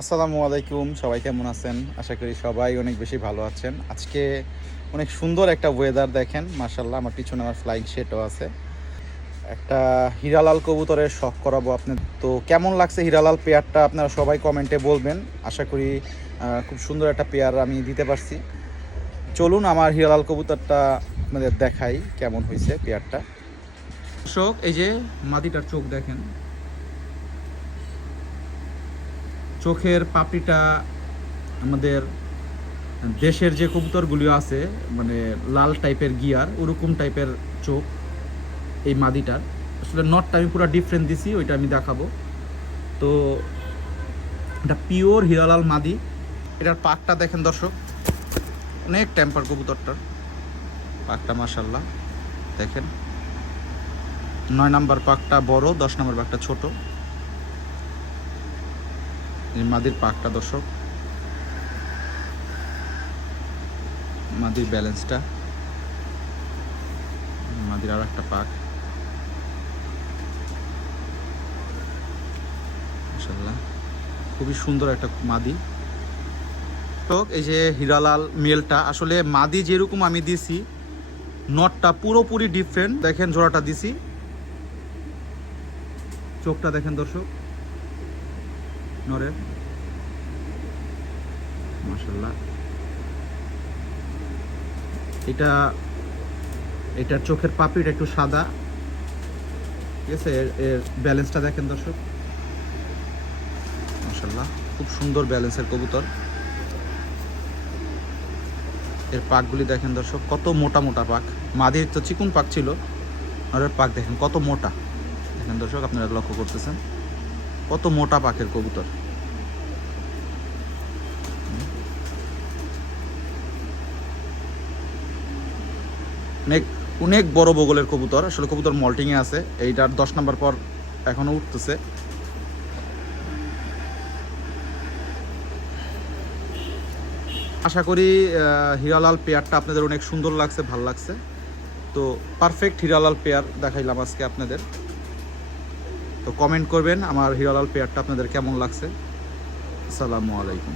আসসালামু আলাইকুম, সবাই কেমন আছেন? আশা করি সবাই অনেক বেশি ভালো আছেন। আজকে অনেক সুন্দর একটা ওয়েদার দেখেন, মাশাআল্লাহ। আমার পিছনে আমার ফ্লাইং শেটও আছে। একটা হিরালাল কবুতরের শখ করাবো আপনাদের। তো কেমন লাগছে হিরালাল পেয়ারটা আপনারা সবাই কমেন্টে বলবেন। আশা করি খুব সুন্দর একটা পেয়ার আমি দিতে পারছি। চলুন আমার হিরালাল কবুতরটা আপনাদের দেখাই কেমন হয়েছে পেয়ারটা। দর্শক, এই যে মাদিটার চোখ দেখেন, চোখের পাপড়িটা আমাদের দেশের যে কবুতরগুলো আছে, মানে লাল টাইপের গিয়ার ওরকম টাইপের চোখ এই মাদিটার। আসলে নটটা আমি পুরো ডিফারেন্ট দিছি, ওইটা আমি দেখাবো। তো এটা পিওর হিরালাল মাদি। এটার পাকটা দেখেন দর্শক, অনেক টেম্পার কবুতরটার পাকটা, মাশাল্লাহ। দেখেন 9 নাম্বার পাকটা বড়, 10 নাম্বার পাকটা ছোট। এই মাদির পাকটা দর্শক, মাদির ব্যালেন্সটা, মাদির আর একটা পাক, মাশাল্লাহ। খুবই সুন্দর একটা মাদি। তো এই যে হিরালাল মেলটা, আসলে মাদি যেরকম আমি দিছি, নটটা পুরোপুরি ডিফারেন্ট। দেখেন জোড়াটা দিছি, চোখটা দেখেন দর্শক নরের, মাশাল্লাহ। এটা এটার চোখের পাপড়িটা একটু সাদা, ঠিক আছে। এর ব্যালেন্সটা দেখেন দর্শক, মাশাল্লাহ। খুব সুন্দর ব্যালেন্সের কবুতর। এর পাকগুলি দেখেন দর্শক, কত মোটা মোটা পাক। মাদির তো চিকুন পাক ছিল, আর এর পাক দেখেন কত মোটা। দেখেন দর্শক, আপনারা লক্ষ্য করতেছেন কত মোটা পাকের কবুতর। অনেক অনেক বড় বগলের কবুতর। আসলে কবুতর মল্টিংয়ে আছে, এইটার 10 নাম্বার পর এখনো উঠতেছে। আশা করি হিরালাল পেয়ারটা আপনাদের অনেক সুন্দর লাগছে, ভাল লাগছে। তো পারফেক্ট হিরালাল পেয়ার দেখাইলাম আজকে আপনাদের। তো কমেন্ট করবেন আমার হিরালাল পেয়ারটা আপনাদের কেমন লাগছে। আসসালামু আলাইকুম।